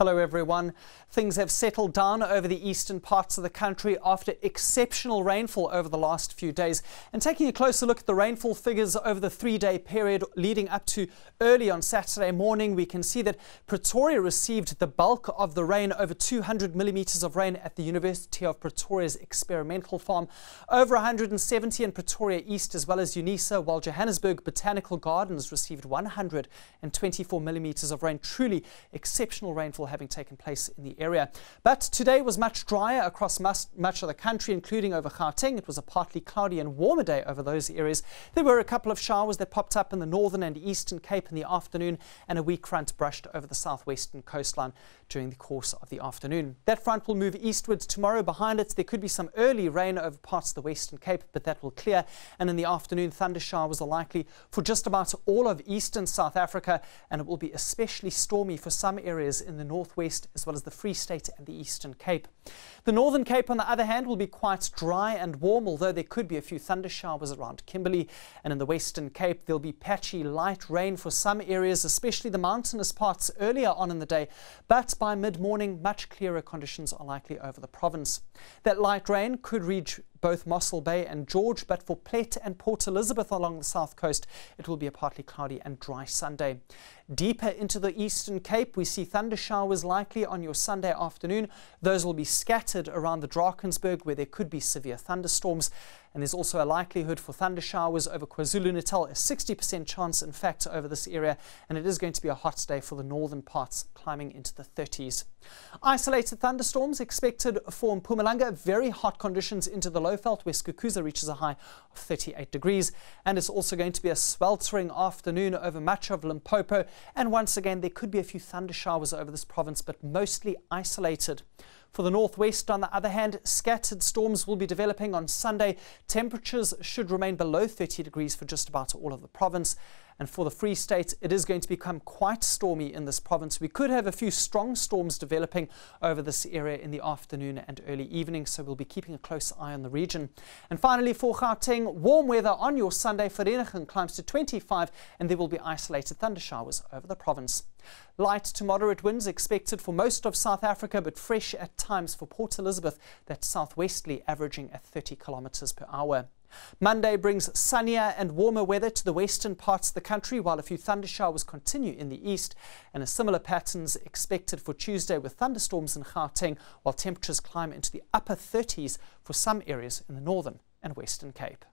Hello everyone. Things have settled down over the eastern parts of the country after exceptional rainfall over the last few days. And taking a closer look at the rainfall figures over the 3-day period leading up to early on Saturday morning, we can see that Pretoria received the bulk of the rain, over 200 millimetres of rain at the University of Pretoria's experimental farm, over 170 in Pretoria East as well as Unisa, while Johannesburg Botanical Gardens received 124 millimetres of rain. Truly exceptional rainfall having taken place in the area. But today was much drier across much of the country, including over Gauteng. It was a partly cloudy and warmer day over those areas. There were a couple of showers that popped up in the northern and eastern Cape in the afternoon, and a weak front brushed over the southwestern coastline during the course of the afternoon. That front will move eastwards tomorrow. Behind it, there could be some early rain over parts of the Western Cape, but that will clear. And in the afternoon, thunder showers are likely for just about all of eastern South Africa, and it will be especially stormy for some areas in the northwest as well as the Free State and the Eastern Cape. The Northern Cape, on the other hand, will be quite dry and warm, although there could be a few thunder showers around Kimberley. And in the Western Cape, there'll be patchy light rain for some areas, especially the mountainous parts earlier on in the day. But by mid-morning, much clearer conditions are likely over the province. That light rain could reach both Mossel Bay and George, but for Plett and Port Elizabeth along the south coast, it will be a partly cloudy and dry Sunday. Deeper into the Eastern Cape, we see thunder showers likely on your Sunday afternoon. Those will be scattered around the Drakensberg, where there could be severe thunderstorms. And there's also a likelihood for thunder showers over KwaZulu-Natal, a 60% chance, in fact, over this area. And it is going to be a hot day for the northern parts, climbing into the 30s. Isolated thunderstorms expected for Mpumalanga. Very hot conditions into the Lowveld, where Skukuza reaches a high of 38 degrees. And it's also going to be a sweltering afternoon over much of Limpopo. And once again, there could be a few thunder showers over this province, but mostly isolated. For the northwest, on the other hand, scattered storms will be developing on Sunday. Temperatures should remain below 30 degrees for just about all of the province. And for the Free State, it is going to become quite stormy in this province. We could have a few strong storms developing over this area in the afternoon and early evening, so we'll be keeping a close eye on the region. And finally, for Gauteng, warm weather on your Sunday. Vereeniging climbs to 25, and there will be isolated thunder showers over the province. Light to moderate winds expected for most of South Africa, but fresh at times for Port Elizabeth, that's southwesterly, averaging at 30 kilometers per hour. Monday brings sunnier and warmer weather to the western parts of the country, while a few thunder showers continue in the east, and a similar patterns expected for Tuesday with thunderstorms in Gauteng, while temperatures climb into the upper 30s for some areas in the northern and western Cape.